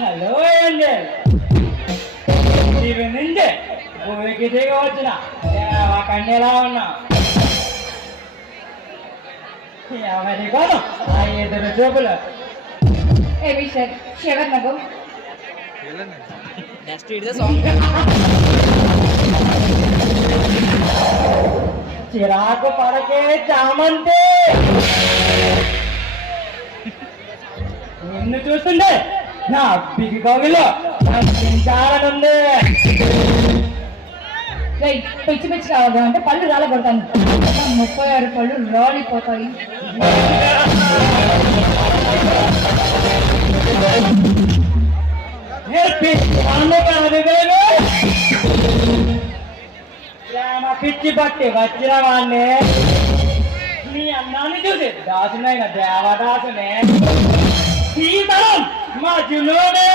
Hello Angel, ఇవి నుండి భూమికి దిగి వచ్చిన కన్యలా ఉన్నా. ఎవరి కోసం ఆ ఎదురు చూపులు. ఏ విషయం శివర్ నగం చిరాకు పడకే చామంతి, నిన్ను చూస్తుండే నా బిగి గోగిలో చింతాలనుంది. పిచ్చి పిచ్చి కావాలి అంటే పళ్ళు రాలగొడతాను. 36 పళ్ళు రాలిపోతాయి. ప్రేమ పిచ్చి పట్టి వచ్చిన వాడిని నీ అన్నాన్ని చూసి దాసునైన దేవదాసునే సీతరం మా జులోనే.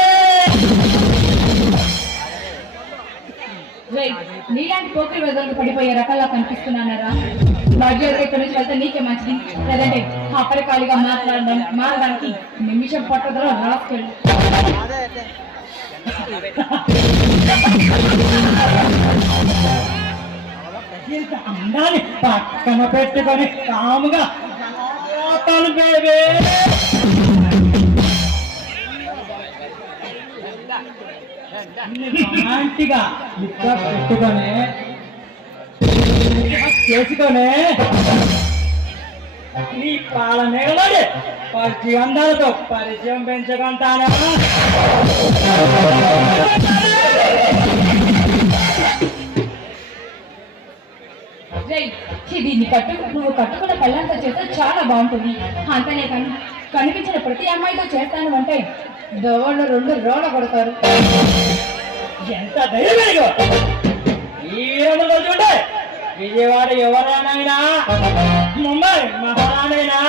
నీలాంటి పోకిరి వెదలకు పడిపోయే రకాల్లో కనిపిస్తున్నానరా? భాగ్యోదయ ఇక్కడి నుంచి వెళ్తే నీకే మంచిది. లేదంటే అపరికాలిగా మారడానికి నిమిషం పట్టుదల రాసుకెళ్ళి. ఇంత అందాన్ని పక్కన పెట్టుకొని కాముగా బేబే. శాంతిగా పెట్టుకొని చేసుకొని నీ పాల నిలబడి పచ్చి అందాలతో పరిచయం పెంచుకుంటానా? దీన్ని నువ్వు కట్టుకున్న పెళ్ళంతా చేస్తే చాలా బాగుంటుంది. అంతనే కానీ కనిపించిన ప్రతి అమ్మాయితో చేస్తాను అంటే దోళ్ళు 2 రోళ్ళ కొడతారు. ఎంత ధైర్యం! ఈ రోజుల్లో చూడే విజయవాడ ఎవరైనా ముంబై మహారాణైనా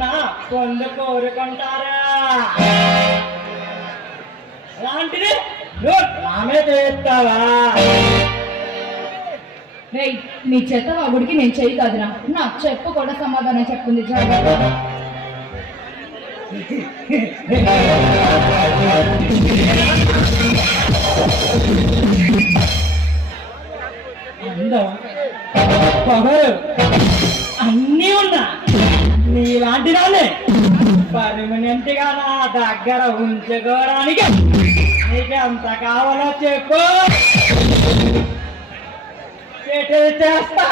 నా పొందు కోరుకుంటారా? అలాంటిది నువ్వు నామే చేస్తావా? నీ చెత్త వాగుడికి నేను చెయ్యి కాదురా. నా చెప్పు కూడా సమాధానం చెప్తుంది. జాగ్రత్త. పొగరు అన్నీ ఉన్నా నీలాంటి దాన్ని పర్మనెంట్ గా నా దగ్గర ఉంచుకోవడానికి నీకెంత కావాలో చెప్పు, చేస్తా.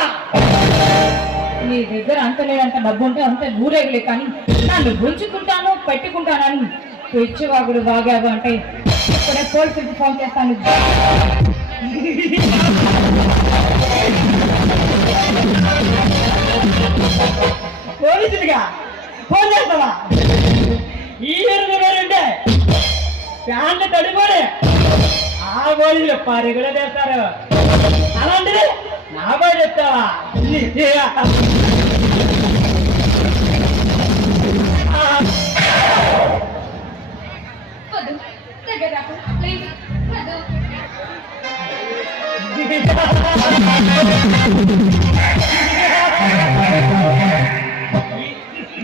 నీ దగ్గర అంత లేదంట డబ్బు ఉంటే అంతే ఊరేగలే, కానీ నన్ను గుంజుకుంటాను పెట్టుకుంటానని పిచ్చివాగుడు వాగావు అంటే ఇప్పుడే పోలీసులకు ఫోన్ చేస్తాను. పోలీసులుగా ఫోన్ చేస్తావా? ఈ పేరుంటే ఫ్యాన్లు తడిపోయి ఆ పోలీసులు పరుగులు చేస్తారు. అలాంటిది నా పై చెప్తావా?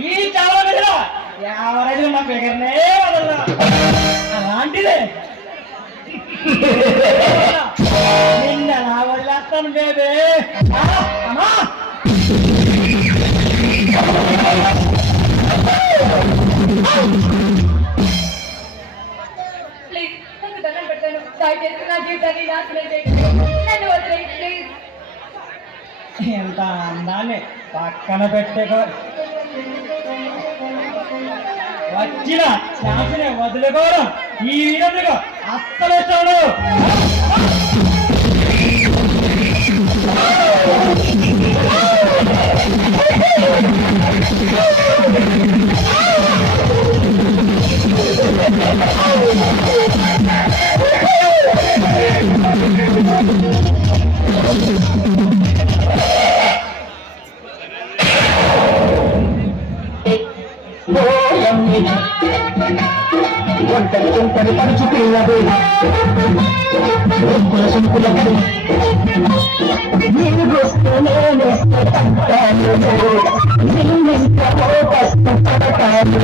ఈ చాలా విధులు ఎవరైనా నా ఫిగర్నే వదలరా. అలాంటిదే నిన్న నా వదిలేస్తాను బేబీ. అమ్మా ప్లీజ్ నాకు దండం పెడతాను. దయచేసి నా జీవితాన్ని నాశనం చేయండి. నన్ను వదిలేయండి ప్లీజ్. ఎంత అందాన్ని పక్కన పెట్టుకో, వచ్చిన ఛాన్స్ని వదులుకోవడం ఈ విధంగా అస్సలు చూడు. ఒంటరి పరుచుకున్నది నేను వస్తూ నేను పడతాను, నిన్నింత కష్టపడతాను.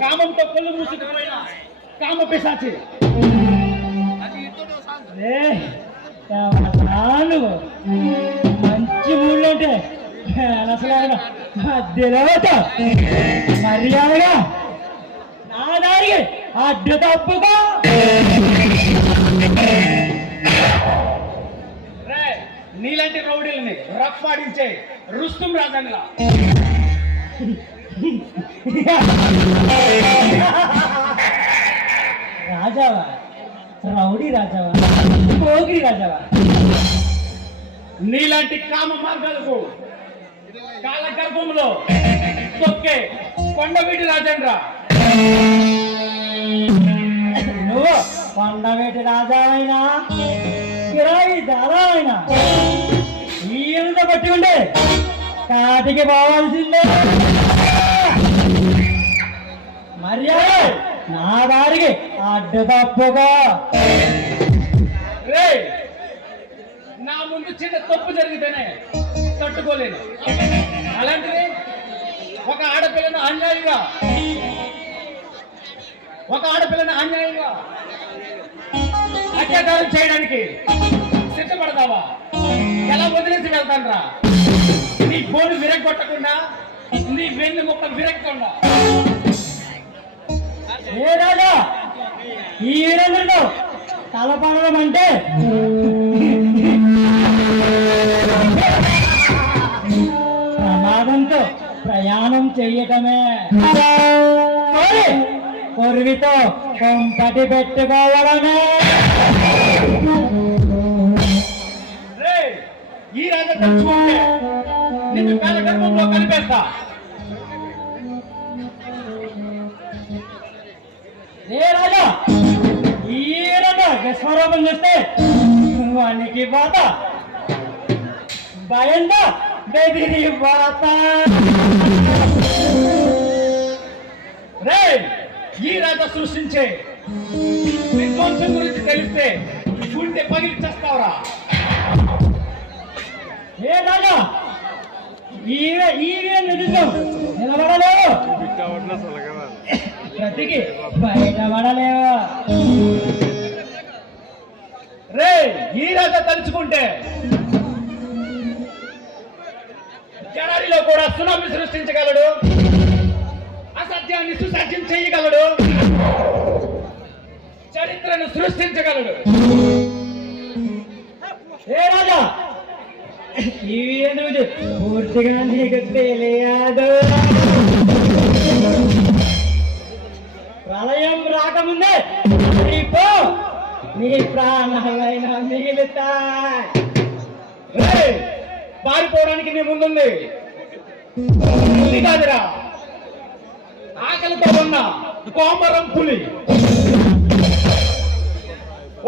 కామంతో కళ్ళు మూసుకుపోయిన కామ పిశాచి నాను మంచి ఊళ్ళో ఉంటే అసలు మధ్యలో మర్యాదగా నా దారికి అడ్డు తప్పుగా నీలాంటి రౌడీలని రఫ్ఫాడించే రుస్తుం రాజన్లా రాజావా రౌడీ రాజావా పోగిరి రాజావా నీలాంటి కామ మార్గాలకు కాల గర్భంలో తొక్కే కొండవీటి రాజేంద్ర నువ్వు కొండవీటి రాజా అయినా కిరాయి దాదా అయినా ఈయనతో పట్టి ఉండే కాటికి పోవాల్సిందే మర్యాద నా దారికి అడ్డు తప్పుగా రే నా ముందు చిన్న తప్పు జరిగితేనే తట్టుకోలేను అలాంటిది ఒక ఆడపిల్లను అన్యాయంగా అత్యాచారం చేయడానికి సిద్ధపడతావా ఎలా వదిలేసి వెళ్తాను రా నీ బోను విరగొట్టకుండా నీ వెన్ను ముక్క విరగకుండా. ఏ రాజా ఈ వీరందరితో తలపడడం అంటే ప్రమాదంతో ప్రయాణం చెయ్యటమే. కొరివితో కొంపటి పెట్టుకోవడమే. ఈ రాజా తెలుసుకుంటే నిన్ను కాల గర్భంలో కలిపేస్తా. ఏ రాజా ఈ రాజా విశ్వరూపం చూస్తే వానికి బాత భయంగా బెదిరి బాత. రే ఈ రాజా సృష్టించే విధ్వంసం గురించి తెలిస్తే గుండె పగిలి చేస్తావురా. ఏ రాజా ఈ నిజం నిలబడలేవు, ప్రతికి బయటపడలేవు. రే ఈ రాజా తలుచుకుంటే జనారిలో కూడా సునామీ సృష్టించగలడు, అసత్యాన్ని సుసాధ్యం చేయగలడు, చరిత్రను సృష్టించగలడు. ఏ రాజా ఈ రోజు పూర్తిగా నీకు తెలియదు. ప్రళయం రాకముందే నీ ప్రాణాలైనా మిగులుతాయి. పారిపోవడానికి నీ ముందుంది కాదురా, ఆకలితో ఉన్న కోమరం పులి.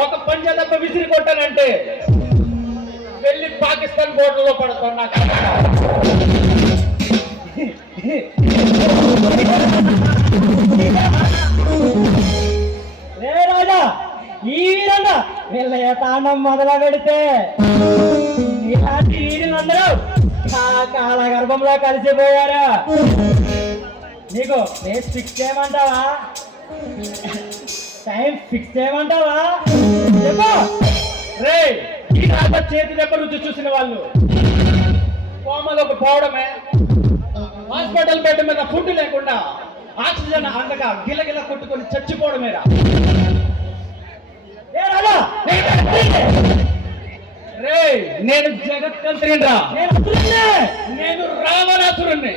ఒక పంజా దెబ్బ విసిరి కొట్టానంటే వెళ్ళి పాకిస్తాన్ బోర్డర్లో పడుతున్నా. ఏ రాజా ఈ వీరంగా వీళ్ళ తాండం మొదలు పెడితే ఇలాంటి వీరులందరూ కాల గర్భంలో కలిసిపోయారు. నీకు డేట్ ఫిక్స్ చేయమంటావా? టైం ఫిక్స్ చేయమంటావా? చెప్పు. రే ఈ రాజా చేతి దెబ్బ రుచి చూసిన వాళ్ళు కోమలోకి పోవడమే, హాస్పిటల్ బెడ్ మీద ఫుడ్ లేకుండా ఆక్సిజన్ అందగా గిలగిల కొట్టుకొని చచ్చిపోవడమేరా. రే నేను జగత్కంత్రిరా, నేను రావణాసురుణ్ణి.